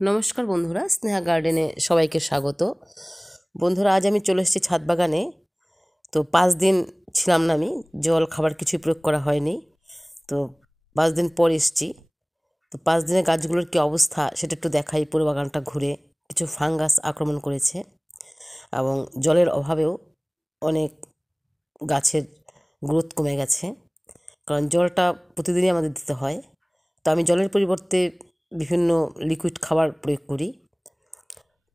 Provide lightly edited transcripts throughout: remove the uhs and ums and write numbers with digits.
নমস্কার বন্ধুরা, স্নেহা গার্ডেনে সবাইকে স্বাগত। বন্ধুরা, আজ আমি চলে এসেছি ছাদ বাগানে। তো 5 দিন ছিলাম না, আমি জল খাবার কিছুই প্রয়োগ করা হয়নি। তো 5 দিন পর এসেছি। তো 5 দিনে গাছগুলোর কী অবস্থা সেটা একটু দেখাই। পুরো বাগানটা ঘুরে কিছু ফাঙ্গাস আক্রমণ করেছে এবং জলের অভাবেও অনেক গাছের গ্রোথ কমে গেছে, কারণ জলটা প্রতিদিনই আমাদের দিতে হয়। তো আমি জলের পরিবর্তে বিভিন্ন লিকুইড খাবার প্রয়োগ করি,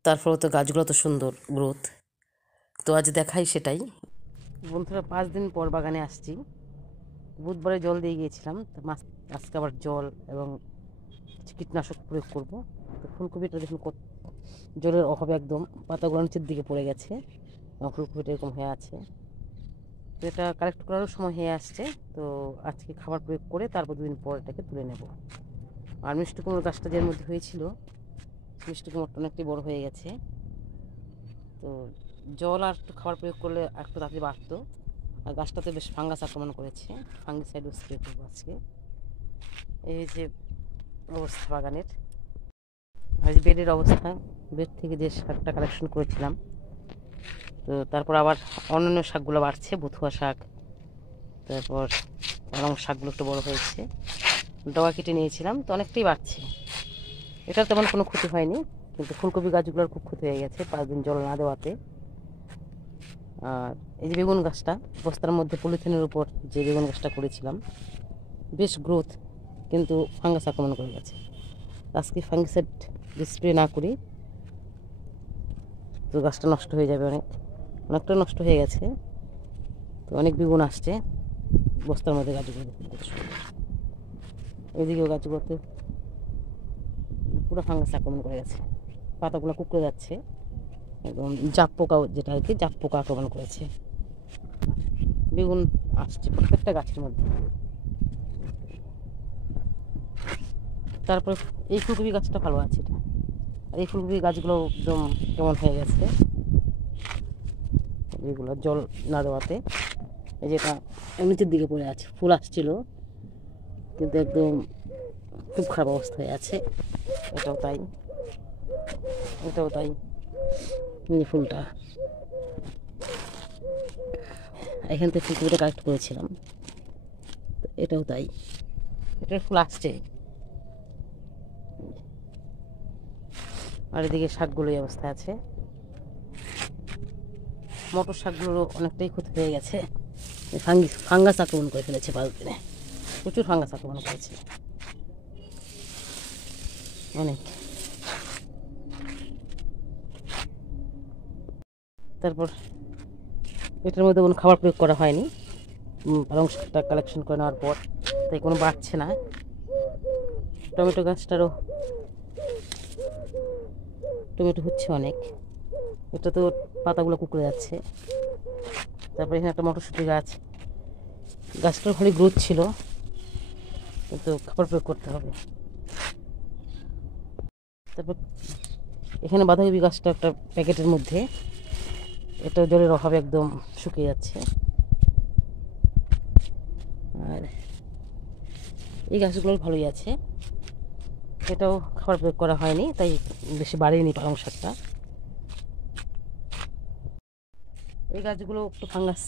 তার ফলে তো গাছগুলো তো সুন্দর গ্রোথ। তো আজ দেখাই সেটাই। বন্ধুরা, 5 দিন পর বাগানে আসছি। বুধবারে জল দিয়ে গিয়েছিলাম, তো আজকে আবার জল এবং কিছু কীটনাশক প্রয়োগ করব। তো ফুলকপিটা দেখুন জলের অভাবে একদম পাতাগুলো নিচের দিকে পড়ে গেছে এবং ফুলকপিটা এরকম হয়ে আছে। তো এটা কালেক্ট করারও সময় হয়ে আসছে। তো আজকে খাবার প্রয়োগ করে তারপর 2 দিন পর এটাকে তুলে নেব। আর মিষ্টি কুমড়োর গাছটা যের মধ্যে হয়েছিল, মিষ্টি কুমড়োটা অনেকটাই বড় হয়ে গেছে। তো জল আর একটু খাবার প্রয়োগ করলে একটু তাড়াতাড়ি বাড়তো। আর গাছটাতে বেশ ফাঙ্গাস আক্রমণ করেছে, ফাঙ্গিসাইডও স্প্রে করবো আজকে। এই যে অবস্থা বাগানের। আর বেডের অবস্থা, বেড থেকে যে শাকটা কালেকশন করেছিলাম, তো তারপর আবার অন্যান্য শাকগুলো বাড়ছে। বথুয়া শাক, তারপর পালং শাকগুলো একটু বড় হয়েছে। ডগা কেটে নিয়েছিলাম, তো অনেকটাই বাড়ছে। এটার তেমন কোনো ক্ষতি হয়নি, কিন্তু ফুলকপি গাছগুলোর খুব ক্ষতি হয়ে গেছে 5 দিন জল না দেওয়াতে। আর এই যে বেগুন গাছটা, বস্তার মধ্যে পলিথিনের উপর যে বেগুন গাছটা করেছিলাম, বেশ গ্রোথ, কিন্তু ফাঙ্গাস আক্রমণ করে গেছে। আজকে ফাঙ্গিসাইড স্প্রে না করি তো গাছটা নষ্ট হয়ে যাবে, অনেকটা নষ্ট হয়ে গেছে। তো অনেক বেগুন আসছে বস্তার মধ্যে গাছগুলো দেখুন কত সুন্দর। এদিকেও গাছগুলোতে পুরো ফাঙ্গাস আক্রমণ করে গেছে, পাতাগুলো কুকড়ে যাচ্ছে একদম। জাপ পোকা, যেটা আর কি, জাপ পোকা আক্রমণ করেছে। বেগুন আসছে প্রত্যেকটা গাছের মধ্যে। তারপর এই ফুলকপি গাছটা ভালো আছে এটা। আর এই ফুলকপি গাছগুলো একদম কেমন হয়ে গেছে এগুলো জল না দেওয়াতে। এই যেটা নিচের দিকে পড়ে আছে, ফুল আসছিল কিন্তু একদম খুব খারাপ অবস্থায় আছে। এটাও তাই, এটাও তাই। এই ফুলটা এখান থেকে ফুলকপিটা কালেক্ট করেছিলাম, এটাও তাই, এটার ফুল আসছে। আর এদিকে শাকগুলো এই অবস্থায় আছে। মটর শাকগুলোরও অনেকটাই ক্ষতি হয়ে গেছে, ফাঙ্গাস আক্রমণ করে ফেলেছে 5 দিনে। প্রচুর ফাঙ্গাস আক্রমণ করেছে অনেক। তারপর এটার মধ্যে কোনো খাবার প্রয়োগ করা হয়নি, পালং শাকটা কালেকশন করে নেওয়ার পর, তাই কোনো বাড়ছে না। টমেটো গাছটারও টমেটো হচ্ছে অনেক, এটা তো পাতাগুলো কুকড়ে যাচ্ছে। তারপর এখানে একটা মটরশুঁটি গাছ, গাছটার ভালোই গ্রোথ ছিল, কিন্তু খাবার প্রয়োগ করতে হবে। তারপর এখানে বাঁধাকপি গাছটা একটা প্যাকেটের মধ্যে, এটা জলের অভাবে একদম শুকিয়ে যাচ্ছে। আর এই গাছগুলো ভালোই আছে, এটাও খাবার প্রয়োগ করা হয়নি, তাই বেশি বাড়েনি পালং শাকটা। এই গাছগুলো একটু ফাঙ্গাস,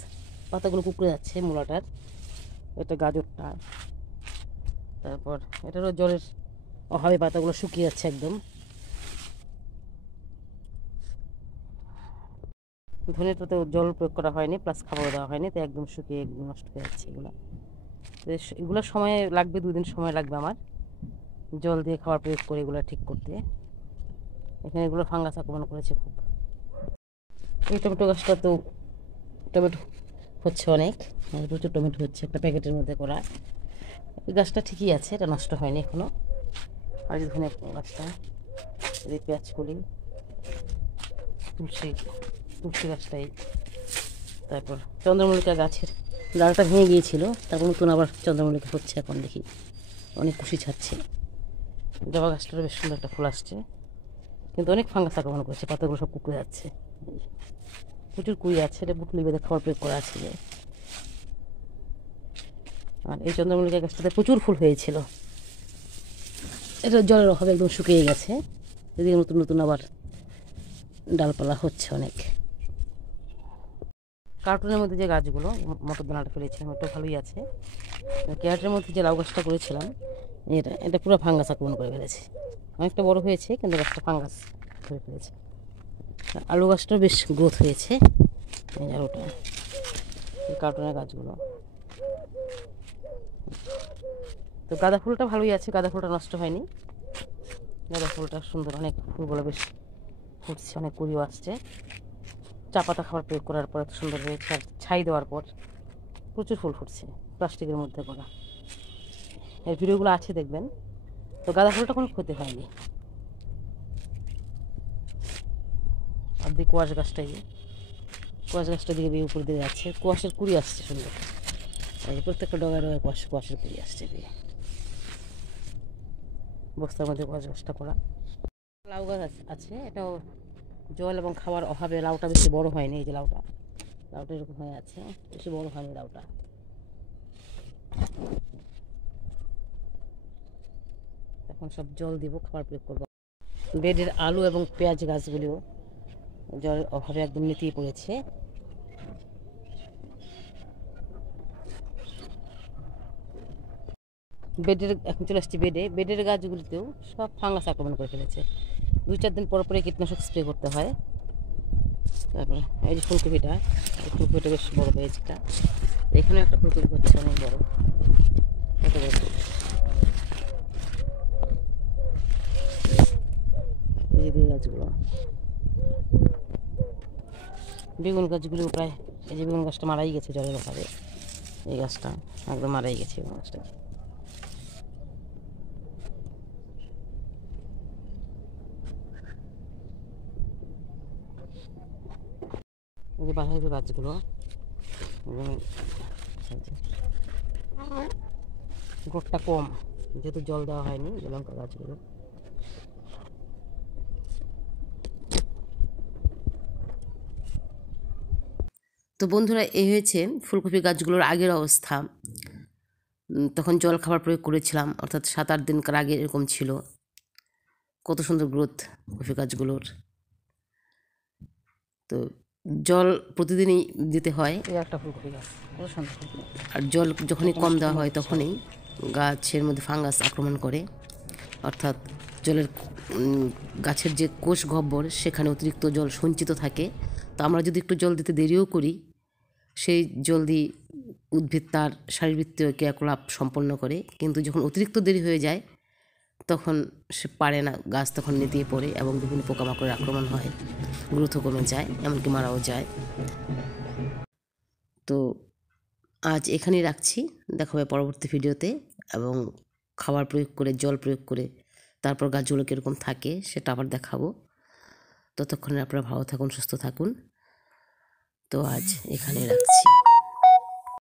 পাতাগুলো কুকড়ে যাচ্ছে মূলাটার, এটা গাজরটা। তারপর এটারও জলের অভাবে পাতাগুলো শুকিয়ে যাচ্ছে একদম। ধনেটাতেও জল প্রয়োগ করা হয়নি, প্লাস খাবার দেওয়া হয়নি, তাই একদম শুকিয়ে একদম নষ্ট হয়ে যাচ্ছে এগুলো। এগুলো সময় লাগবে, 2 দিন সময় লাগবে আমার জল দিয়ে খাবার প্রয়োগ করে এগুলো ঠিক করতে। এখানে এগুলো ফাঙ্গাস আক্রমণ করেছে খুব। এই টমেটো গাছটা তো টমেটো হচ্ছে অনেক, প্রচুর টমেটো হচ্ছে একটা প্যাকেটের মধ্যে করা। এই গাছটা ঠিকই আছে, এটা নষ্ট হয়নি এখনো। আর এই ধনে গাছটা, এই পেঁয়াজ কলি, তুলসী তুলসী গাছটাই। তারপর চন্দ্রমল্লিকা গাছের ডালটা ভেঙে গিয়েছিল, তারপর নতুন আবার চন্দ্রমল্লিকা হচ্ছে এখন, দেখি অনেক খুশি ছাড়ছে। জবা গাছটারও বেশ সুন্দর একটা ফুল আসছে, কিন্তু অনেক ফাঙ্গাস আক্রমণ করেছে, পাতাগুলো সব কুকড়ে যাচ্ছে। প্রচুর কুড়ি আছে, এটা বুটলি বেঁধে খাবার প্রয়োগ করা আছে। আর এই চন্দ্রমল্লিকা গাছটাতে প্রচুর ফুল হয়েছিল, এটা জলের অভাবে একদম শুকিয়ে গেছে। এদিকে নতুন নতুন আবার ডালপালা হচ্ছে অনেক। কার্টুনের মধ্যে যে গাছগুলো মটর দানাটা ফেলেছিলাম ওটা ভালোই আছে। ক্যারেটের মধ্যে যে লাউ গাছটা করেছিলাম এটা পুরো ফাঙ্গাস আক্রমণ করে ফেলেছে। অনেকটা বড় হয়েছে কিন্তু গাছটা ফাঙ্গাস ধরে ফেলেছে। আলু গাছটাও বেশ গ্রোথ হয়েছে। এই আলুটা কার্টুনের গাছগুলো। তো গাঁদা ফুলটা ভালোই আছে, গাঁদা ফুলটা নষ্ট হয়নি। গাঁদা ফুলটা সুন্দর, অনেক ফুলগুলো বেশ ফুটছে, অনেক কুড়িও আসছে। চা পাতা খাবার প্রয়োগ করার পর এত সুন্দর হয়েছে, আর ছাই দেওয়ার পর প্রচুর ফুল ফুটছে প্লাস্টিকের মধ্যে করা। এর ভিডিওগুলো আছে দেখবেন। তো গাঁদা ফুলটা কোনো ক্ষতি হয়নি। আর দিকে কোয়াশ গাছটাই, কোয়াশ গাছটা দিকে উপর দিকে যাচ্ছে, কোয়াশের কুড়ি আসছে সুন্দর। এই প্রত্যেকটা ডগায় ডগায় কোয়াশের কুড়ি আসছে দিয়ে বস্তার মধ্যে কোয়াশ গাছটা করা। লাউ গাছ আছে, এটাও জল এবং খাওয়ার অভাবে লাউটা বেশি বড় হয়নি। এই যে লাউটা এরকম হয়ে আছে, বেশি বড় হয়নি লাউটা। এখন সব জল দিব, খাবার প্রয়োগ করবো। বেডের আলু এবং পেঁয়াজ গাছগুলিও জলের অভাবে একদম নেতিয়ে পড়েছে। বেডের এখন চলে আসছি বেডের গাছগুলিতেও সব ফাঙ্গাস আক্রমণ করে ফেলেছে। 2-4 দিন পর পরে কীটনাশক স্প্রে করতে হয়। তারপরে এই যে ফুলকপিটা বেশ বড় হয়েছে। এটা এখানে একটা ফুলকপি হচ্ছে অনেক বড়, কত বড়। এই যে গাছগুলো, বেগুন গাছগুলো প্রায়, এই যে বেগুন গাছটা মারাই গেছে জলের অভাবে। এই গাছটা একদম মারাই গেছে বেগুন গাছটা। এই যে বাঁধাকপি গাছগুলো গ্রোথটা কম, যেহেতু জল দেওয়া হয়নি লঙ্কা গাছগুলো। তো বন্ধুরা, এই হয়েছে ফুলকপি গাছগুলোর আগের অবস্থা। তখন জল খাবার প্রয়োগ করেছিলাম, অর্থাৎ 7-8 দিনকার আগে এরকম ছিল। কত সুন্দর গ্রোথ কপি গাছগুলোর। তো জল প্রতিদিনই দিতে হয়। একটা ফুলকপি গাছ, আর জল যখনই কম দেওয়া হয় তখনই গাছের মধ্যে ফাঙ্গাস আক্রমণ করে, অর্থাৎ জলের গাছের যে কোষ গহ্বর সেখানে অতিরিক্ত জল সঞ্চিত থাকে। তো আমরা যদি একটু জল দিতে দেরিও করি, সেই জল দিয়ে উদ্ভিদ তার শারীরবৃত্তীয় ক্রিয়াকলাপ সম্পন্ন করে, কিন্তু যখন অতিরিক্ত দেরি হয়ে যায় তখন সে পারে না, গাছ তখন নেতিয়ে পড়ে এবং বিভিন্ন পোকামাকড়ের আক্রমণ হয়, গ্রোথও কমে যায়, এমনকি মারাও যায়। তো আজ এখানেই রাখছি, দেখা হবে পরবর্তী ভিডিওতে। এবং খাবার প্রয়োগ করে, জল প্রয়োগ করে তারপর গাছগুলো কীরকম থাকে সেটা আবার দেখাবো। ততক্ষণে আপনারা ভালো থাকুন, সুস্থ থাকুন। তো আজ এখানেই রাখছি।